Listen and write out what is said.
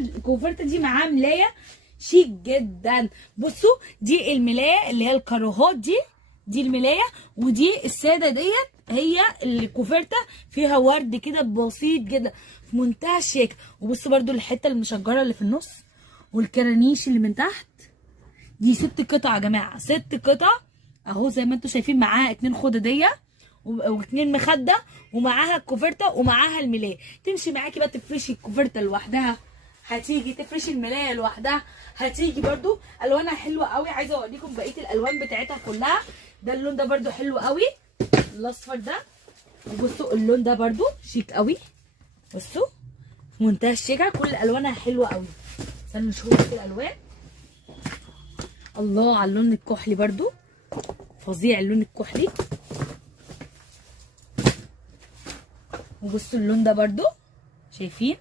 الكوفرته دي معاها ملايه شيك جدا. بصوا دي الملايه اللي هي الكاروهات دي الملايه، ودي الساده ديت هي الكوفرته فيها ورد كده بسيط جدا في منتهى الشيك. وبصوا برده الحته المشجره اللي في النص والكرانيش اللي من تحت. دي 6 قطع يا جماعه، 6 قطع اهو زي ما انتم شايفين. معاها 2 خداديه و2 مخده، ومعاها الكوفرته ومعاها الملايه. تمشي معاكي بقى تفرشي الكوفرته لوحدها، هتيجي تفرشي الملايه لوحدها، هتيجي برده الوانها حلوه قوي. عايزه اوريكم بقيه الالوان بتاعتها كلها. ده اللون ده برده حلو قوي الاصفر ده. وبصوا اللون ده برده شيك قوي، بصوا في منتهى الشيكه. كل الوانها حلوه قوي. استنوا نشوف الالوان. الله على اللون الكحلي برده، فظيع اللون الكحلي. وبصوا اللون ده برده شايفين